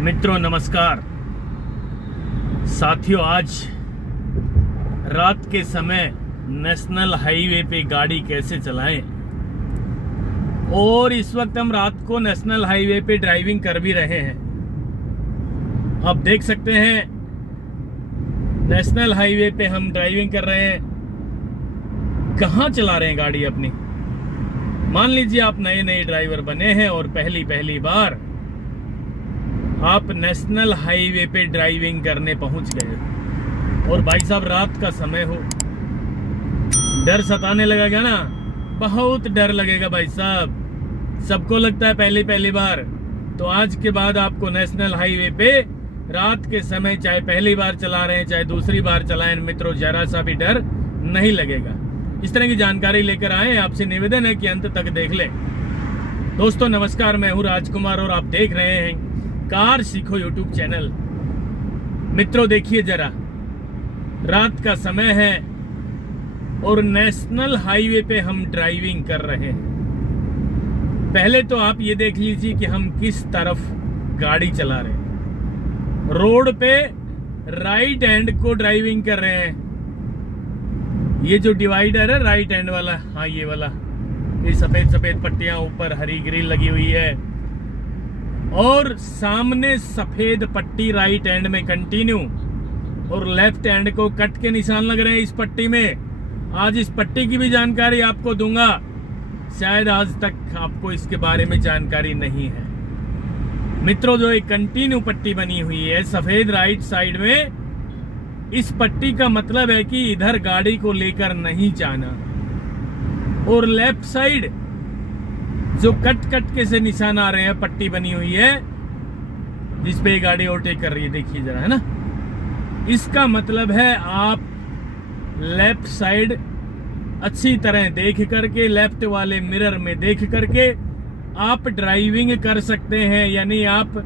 मित्रों नमस्कार। साथियों, आज रात के समय नेशनल हाईवे पे गाड़ी कैसे चलाएं, और इस वक्त हम रात को नेशनल हाईवे पे ड्राइविंग कर भी रहे हैं। आप देख सकते हैं नेशनल हाईवे पे हम ड्राइविंग कर रहे हैं। कहाँ चला रहे हैं गाड़ी अपनी? मान लीजिए आप नए नए ड्राइवर बने हैं और पहली बार आप नेशनल हाईवे पे ड्राइविंग करने पहुंच गए और भाई साहब रात का समय हो, डर सताने लगेगा ना, बहुत डर लगेगा भाई साहब। सबको लगता है पहली बार। तो आज के बाद आपको नेशनल हाईवे पे रात के समय, चाहे पहली बार चला रहे हैं चाहे दूसरी बार चलाएं, मित्रों जरा सा भी डर नहीं लगेगा। इस तरह की जानकारी लेकर आए। आपसे निवेदन है कि अंत तक देख लें। दोस्तों नमस्कार, मैं हूं राजकुमार और आप देख रहे हैं कार सीखो यूट्यूब चैनल। मित्रों देखिए जरा, रात का समय है और नेशनल हाईवे पे हम ड्राइविंग कर रहे हैं। पहले तो आप ये देख लीजिए कि हम किस तरफ गाड़ी चला रहे हैं। रोड पे राइट हैंड को ड्राइविंग कर रहे हैं। ये जो डिवाइडर है राइट हैंड वाला, हाँ ये वाला, ये सफेद पट्टियां ऊपर हरी ग्रिल लगी हुई है और सामने सफेद पट्टी राइट हैंड में कंटिन्यू, और लेफ्ट हैंड को कट के निशान लग रहे हैं इस पट्टी में। आज इस पट्टी की भी जानकारी आपको दूंगा, शायद आज तक आपको इसके बारे में जानकारी नहीं है। मित्रों जो एक कंटिन्यू पट्टी बनी हुई है सफेद राइट साइड में, इस पट्टी का मतलब है कि इधर गाड़ी को लेकर नहीं जाना। और लेफ्ट साइड जो कट के से निशान आ रहे हैं, पट्टी बनी हुई है जिसपे गाड़ी ओवरटेक कर रही है, देखिए जरा, है ना। इसका मतलब है आप लेफ्ट साइड अच्छी तरह देख करके, लेफ्ट वाले मिरर में देख करके आप ड्राइविंग कर सकते हैं, यानी आप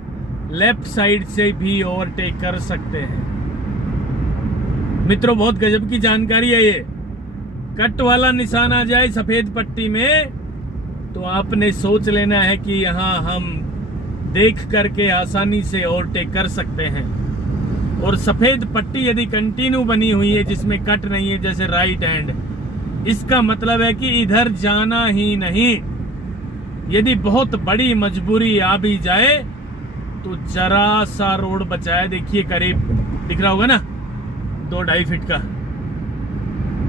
लेफ्ट साइड से भी ओवरटेक कर सकते हैं। मित्रों बहुत गजब की जानकारी है ये। कट वाला निशान आ जाए सफेद पट्टी में तो आपने सोच लेना है कि यहाँ हम देख करके आसानी से ओवरटेक कर सकते हैं। और सफेद पट्टी यदि कंटिन्यू बनी हुई है जिसमें कट नहीं है, जैसे राइट हैंड, इसका मतलब है कि इधर जाना ही नहीं। यदि बहुत बड़ी मजबूरी आ भी जाए तो जरा सा रोड बचाए, देखिए करीब दिख रहा होगा ना, 2-2.5 फीट का।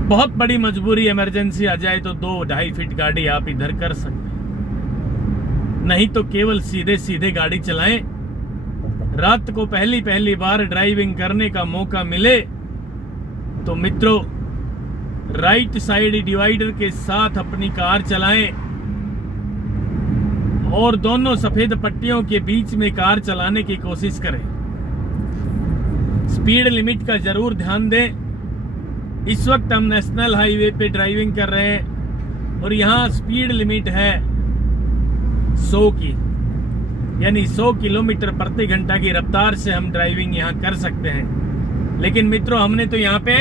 बहुत बड़ी मजबूरी इमरजेंसी आ जाए तो 2-2.5 फीट गाड़ी आप इधर कर सकते हैं, नहीं तो केवल सीधे गाड़ी चलाएं। रात को पहली बार ड्राइविंग करने का मौका मिले तो मित्रों राइट साइड डिवाइडर के साथ अपनी कार चलाएं और दोनों सफेद पट्टियों के बीच में कार चलाने की कोशिश करें। स्पीड लिमिट का जरूर ध्यान दें। इस वक्त हम नेशनल हाईवे पे ड्राइविंग कर रहे हैं और यहाँ स्पीड लिमिट है 100 की, यानी 100 किलोमीटर प्रति घंटा की रफ्तार से हम ड्राइविंग यहाँ कर सकते हैं। लेकिन मित्रों हमने तो यहाँ पे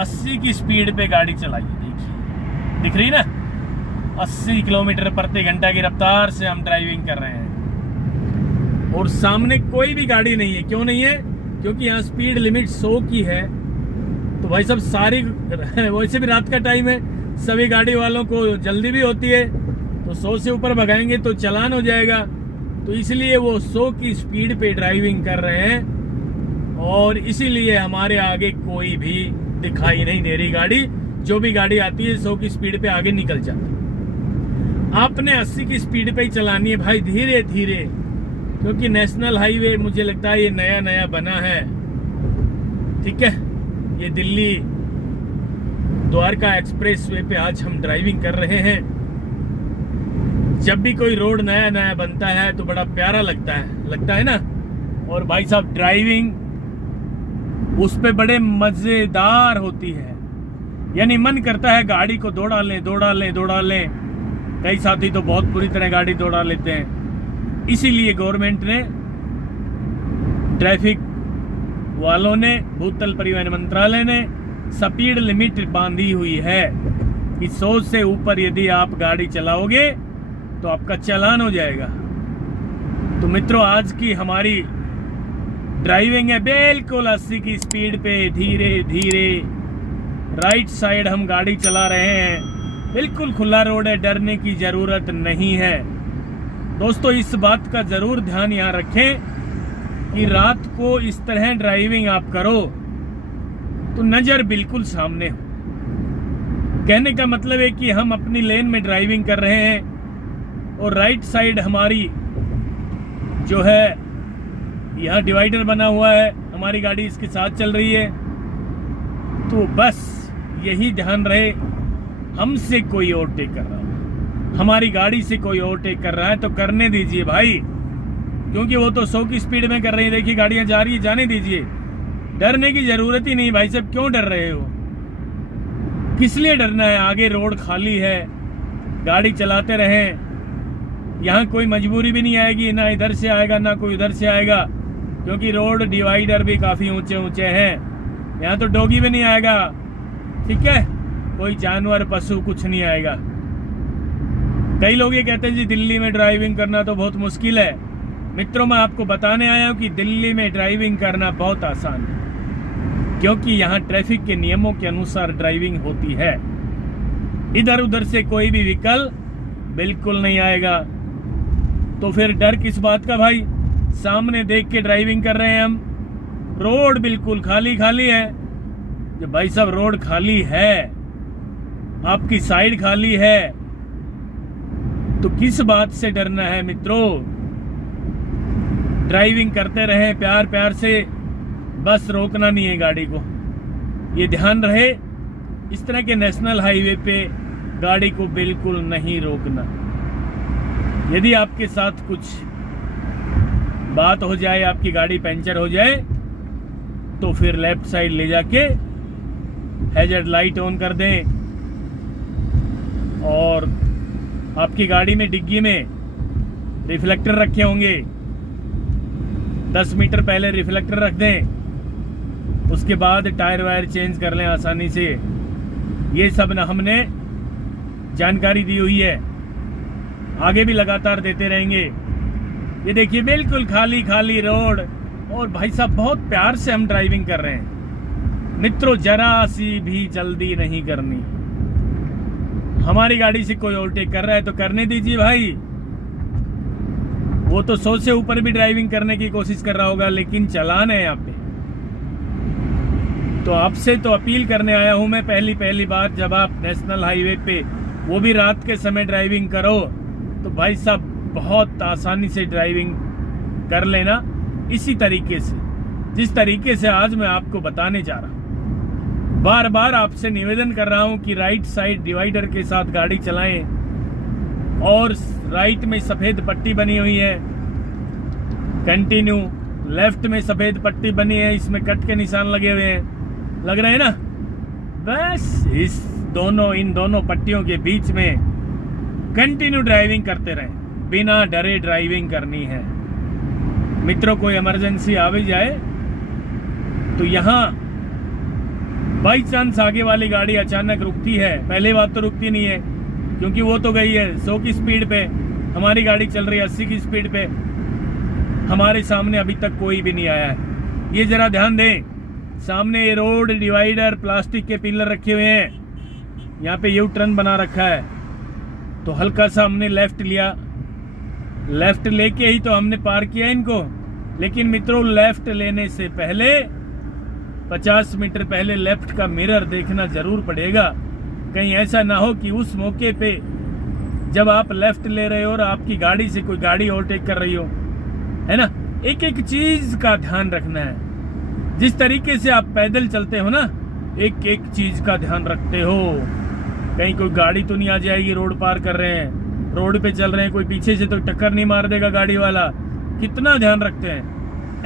80 की स्पीड पे गाड़ी चलाई है, देखिए दिख रही ना, 80 किलोमीटर प्रति घंटा की रफ्तार से हम ड्राइविंग कर रहे हैं और सामने कोई भी गाड़ी नहीं है। क्यों नहीं है? क्योंकि यहाँ स्पीड लिमिट 100 की है। तो भाई सब सारी, वैसे भी रात का टाइम है, सभी गाड़ी वालों को जल्दी भी होती है, तो 100 से ऊपर भगाएंगे तो चालान हो जाएगा। तो इसलिए वो 100 की स्पीड पे ड्राइविंग कर रहे हैं और इसीलिए हमारे आगे कोई भी दिखाई नहीं दे रही गाड़ी। जो भी गाड़ी आती है 100 की स्पीड पे आगे निकल जाती है। आपने 80 की स्पीड पे ही चलानी है भाई, धीरे धीरे, क्योंकि नेशनल हाईवे मुझे लगता है ये नया बना है। ठीक है, ये दिल्ली द्वारका एक्सप्रेस वे पे आज हम ड्राइविंग कर रहे हैं। जब भी कोई रोड नया बनता है तो बड़ा प्यारा लगता है ना। और भाई साहब ड्राइविंग उस पे बड़े मजेदार होती है, यानी मन करता है गाड़ी को दौड़ा लें। कई साथी तो बहुत बुरी तरह गाड़ी दौड़ा लेते हैं। इसीलिए गवर्नमेंट ने, ट्रैफिक वालों ने, भूतल परिवहन मंत्रालय ने स्पीड लिमिट बांधी हुई है कि 100 से ऊपर यदि आप गाड़ी चलाओगे तो आपका चालान हो जाएगा। तो मित्रों आज की हमारी ड्राइविंग है बिल्कुल 80 की स्पीड पे, धीरे धीरे राइट साइड हम गाड़ी चला रहे हैं। बिल्कुल खुला रोड है, डरने की ज़रूरत नहीं है। दोस्तों इस बात का ज़रूर ध्यान यहाँ रखें कि रात को इस तरह ड्राइविंग आप करो तो नज़र बिल्कुल सामने हो। कहने का मतलब है कि हम अपनी लेन में ड्राइविंग कर रहे हैं और राइट साइड हमारी जो है यहाँ डिवाइडर बना हुआ है, हमारी गाड़ी इसके साथ चल रही है। तो बस यही ध्यान रहे, हमसे कोई ओवरटेक कर रहा है, हमारी गाड़ी से कोई ओवरटेक कर रहा है तो करने दीजिए भाई, क्योंकि वो तो 100 की स्पीड में कर रही है। देखिए गाड़ियाँ जा रही है, जाने दीजिए, डरने की ज़रूरत ही नहीं। भाई साहब क्यों डर रहे हो, किस लिए डरना है? आगे रोड खाली है, गाड़ी चलाते रहें। यहाँ कोई मजबूरी भी नहीं आएगी, ना इधर से आएगा ना कोई उधर से आएगा, क्योंकि रोड डिवाइडर भी काफ़ी ऊंचे ऊंचे हैं। यहाँ तो डॉगी भी नहीं आएगा, ठीक है, कोई जानवर पशु कुछ नहीं आएगा। कई लोग ये कहते हैं जी दिल्ली में ड्राइविंग करना तो बहुत मुश्किल है। मित्रों मैं आपको बताने आया हूँ कि दिल्ली में ड्राइविंग करना बहुत आसान है, क्योंकि यहाँ ट्रैफिक के नियमों के अनुसार ड्राइविंग होती है। इधर उधर से कोई भी व्हीकल बिल्कुल नहीं आएगा। तो फिर डर किस बात का भाई? सामने देख के ड्राइविंग कर रहे हैं हम, रोड बिल्कुल खाली खाली है। जब भाई साहब रोड खाली है, आपकी साइड खाली है, तो किस बात से डरना है मित्रों? ड्राइविंग करते रहें प्यार प्यार से, बस रोकना नहीं है गाड़ी को। ये ध्यान रहे, इस तरह के नेशनल हाईवे पे गाड़ी को बिल्कुल नहीं रोकना। यदि आपके साथ कुछ बात हो जाए, आपकी गाड़ी पंचर हो जाए, तो फिर लेफ्ट साइड ले जाके हैजर्ड लाइट ऑन कर दें। और आपकी गाड़ी में डिग्गी में रिफ्लेक्टर रखे होंगे, 10 मीटर पहले रिफ्लेक्टर रख दें, उसके बाद टायर वायर चेंज कर लें आसानी से। ये सब ना हमने जानकारी दी हुई है, आगे भी लगातार देते रहेंगे। ये देखिए बिल्कुल खाली खाली रोड, और भाई साहब बहुत प्यार से हम ड्राइविंग कर रहे हैं। मित्रों जरा सी भी जल्दी नहीं करनी। हमारी गाड़ी से कोई ओवरटेक कर रहा है तो करने दीजिए भाई। वो तो 100 से ऊपर भी ड्राइविंग करने की कोशिश कर रहा होगा, लेकिन चालान है यहाँ पे। तो आपसे तो अपील करने आया हूं मैं पहली बार, जब आप नेशनल हाईवे पे वो भी रात के समय ड्राइविंग करो तो भाई साहब बहुत आसानी से ड्राइविंग कर लेना, इसी तरीके से जिस तरीके से आज मैं आपको बताने जा रहा हूं। बार बार आपसे निवेदन कर रहा हूं कि राइट साइड डिवाइडर के साथ गाड़ी चलाएं, और राइट में सफेद पट्टी बनी हुई है कंटिन्यू, लेफ्ट में सफेद पट्टी बनी है, इसमें कट के निशान लगे हुए हैं, लग रहे हैं ना? बस इन दोनों पट्टियों के बीच में कंटिन्यू ड्राइविंग करते रहें, बिना डरे ड्राइविंग करनी है। मित्रों कोई इमरजेंसी आ भी जाए तो यहाँ बाई चांस आगे वाली गाड़ी अचानक रुकती है, पहले बात तो रुकती नहीं है क्योंकि वो तो गई है 100 की स्पीड पे, हमारी गाड़ी चल रही है 80 की स्पीड पे, हमारे सामने अभी तक कोई भी नहीं आया है। ये जरा ध्यान दें, सामने ये रोड डिवाइडर प्लास्टिक के पिलर रखे हुए हैं, यहाँ पे यू टर्न बना रखा है, तो हल्का सा हमने लेफ्ट लिया, लेफ्ट लेके ही तो हमने पार किया इनको। लेकिन मित्रों लेफ्ट लेने से पहले 50 मीटर पहले लेफ्ट का मिरर देखना जरूर पड़ेगा, कहीं ऐसा ना हो कि उस मौके पे जब आप लेफ्ट ले रहे हो और आपकी गाड़ी से कोई गाड़ी ओवरटेक कर रही हो, है ना? एक एक चीज का ध्यान रखना है। जिस तरीके से आप पैदल चलते हो ना, एक एक चीज का ध्यान रखते हो, कहीं कोई गाड़ी तो नहीं आ जाएगी, रोड पार कर रहे हैं, रोड पे चल रहे हैं, कोई पीछे से तो टक्कर नहीं मार देगा गाड़ी वाला, कितना ध्यान रखते हैं।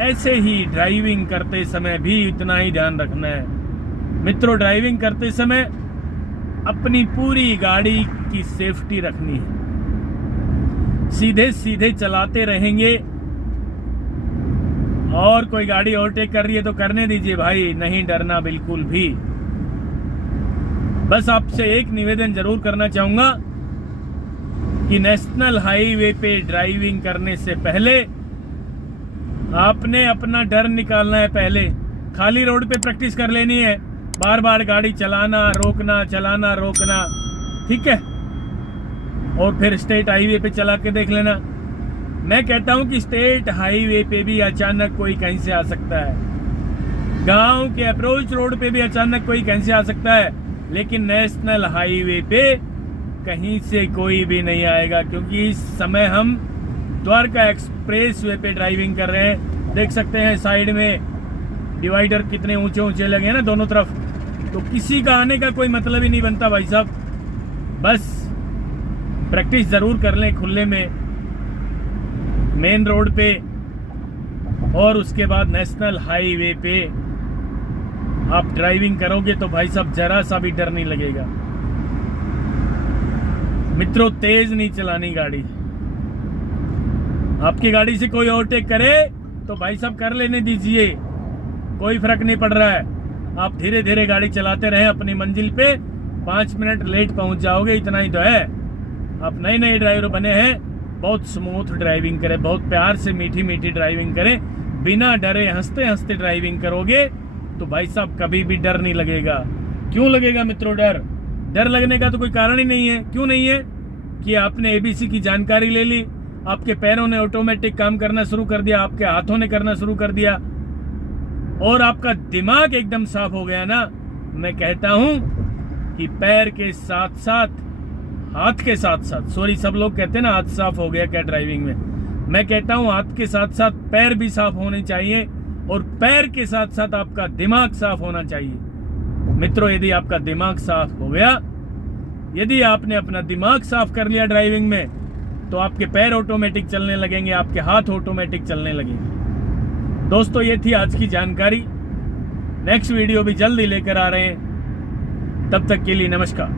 ऐसे ही ड्राइविंग करते समय भी इतना ही ध्यान रखना है। मित्रों ड्राइविंग करते समय अपनी पूरी गाड़ी की सेफ्टी रखनी है, सीधे सीधे चलाते रहेंगे, और कोई गाड़ी ओवरटेक कर रही है तो करने दीजिए भाई, नहीं डरना बिल्कुल भी। बस आपसे एक निवेदन जरूर करना चाहूंगा कि नेशनल हाईवे पे ड्राइविंग करने से पहले आपने अपना डर निकालना है। पहले खाली रोड पे प्रैक्टिस कर लेनी है, बार बार गाड़ी चलाना रोकना, चलाना रोकना, ठीक है। और फिर स्टेट हाईवे पे चला के देख लेना। मैं कहता हूं कि स्टेट हाईवे पे भी अचानक कोई कहीं से आ सकता है, गांव के अप्रोच रोड पे भी अचानक कोई कहीं से आ सकता है, लेकिन नेशनल हाईवे पे कहीं से कोई भी नहीं आएगा, क्योंकि इस समय हम द्वारका एक्सप्रेस वे पे ड्राइविंग कर रहे हैं। देख सकते हैं साइड में डिवाइडर कितने ऊंचे ऊंचे लगे हैं ना दोनों तरफ, तो किसी का आने का कोई मतलब ही नहीं बनता भाई साहब। बस प्रैक्टिस जरूर कर लें खुले में, मेन रोड पे, और उसके बाद नेशनल हाईवे पे आप ड्राइविंग करोगे तो भाई साहब जरा सा भी डर नहीं लगेगा। मित्रों, तेज नहीं चलानी गाड़ी। आपकी गाड़ी से कोई ओवरटेक करे तो भाई साहब कर लेने दीजिए, कोई फर्क नहीं पड़ रहा है। आप धीरे धीरे गाड़ी चलाते रहें अपनी मंजिल पे, 5 मिनट लेट पहुंच जाओगे, इतना ही तो है। आप नए नए ड्राइवर बने हैं, बहुत स्मूथ ड्राइविंग करें, बहुत प्यार से मीठी मीठी ड्राइविंग करें, बिना डरे हंसते हंसते ड्राइविंग करोगे तो भाई साहब कभी भी डर नहीं लगेगा। क्यों लगेगा मित्रों डर? डर लगने का तो कोई कारण ही नहीं है। क्यों नहीं है? कि आपने एबीसी की जानकारी ले ली, आपके पैरों ने ऑटोमेटिक काम करना शुरू कर दिया, आपके हाथों ने करना शुरू कर दिया, और आपका दिमाग एकदम साफ हो गया ना। मैं कहता हूं कि पैर के साथ साथ, हाथ के साथ साथ, सॉरी सब लोग कहते हैं ना हाथ साफ हो गया क्या ड्राइविंग में, मैं कहता हूं हाथ के साथ साथ पैर भी साफ होने चाहिए, और पैर के साथ साथ आपका दिमाग साफ होना चाहिए। मित्रों, यदि आपका दिमाग साफ हो गया, यदि आपने अपना दिमाग साफ कर लिया ड्राइविंग में, तो आपके पैर ऑटोमेटिक चलने लगेंगे, आपके हाथ ऑटोमेटिक चलने लगेंगे। दोस्तों, ये थी आज की जानकारी। नेक्स्ट वीडियो भी जल्दी लेकर आ रहे हैं, तब तक के लिए नमस्कार।